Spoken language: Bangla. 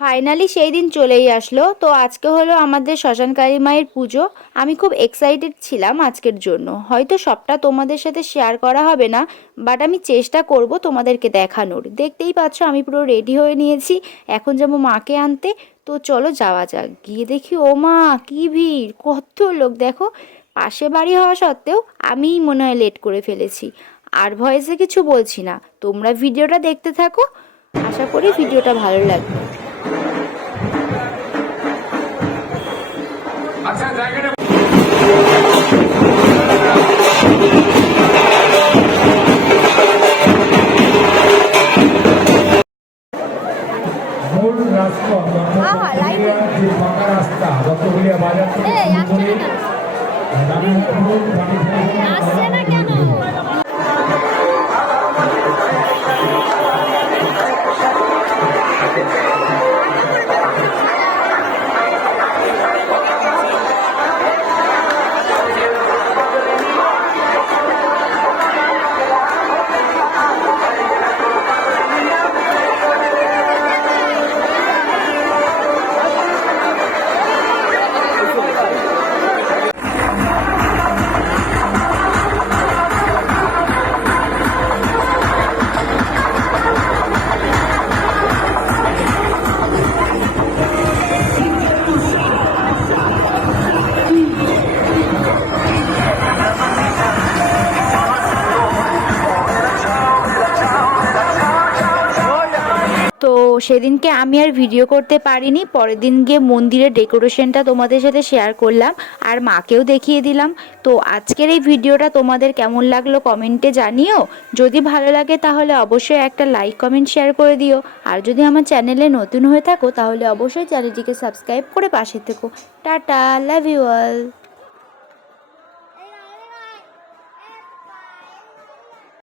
ফাইনালি সেই দিন চলেই আসলো। তো আজকে হলো আমাদের শ্মশান কালী মায়ের পুজো। আমি খুব এক্সাইটেড ছিলাম আজকের জন্য। হয়তো সবটা তোমাদের সাথে শেয়ার করা হবে না, বাট আমি চেষ্টা করব তোমাদেরকে দেখানোর। দেখতেই পাচ্ছ আমি পুরো রেডি হয়ে নিয়েছি, এখন যাবো মাকে আনতে। তো চলো যাওয়া যাক। গিয়ে দেখি ও মা, কি ভিড়, কত লোক দেখো। পাশে বাড়ি হওয়া সত্ত্বেও আমিই মনে হয় লেট করে ফেলেছি। আর ভয়েসে কিছু বলছি না, তোমরা ভিডিওটা দেখতে থাকো, আশা করি ভিডিওটা ভালো লাগবে। আচ্ছা জায়গাটা মূল রাস্তা যে ফাঁকা রাস্তা যতগুলিয়া বাজার থেকে শুরু করে রামপুর আসছে না কেন? তো সেদিনকে আমি আর ভিডিও করতে পারিনি। পরের দিন গিয়ে মন্দিরের ডেকোরেশনটা তোমাদের সাথে শেয়ার করলাম, আর মাকেও দেখিয়ে দিলাম। তো আজকের এই ভিডিওটা তোমাদের কেমন লাগলো কমেন্টে জানিও। যদি ভালো লাগে তাহলে অবশ্যই একটা লাইক কমেন্ট শেয়ার করে দিও। আর যদি আমার চ্যানেলে নতুন হয়ে থাকো তাহলে অবশ্যই চ্যানেলটিকে সাবস্ক্রাইব করে পাশে থেকো। Tata, love you all.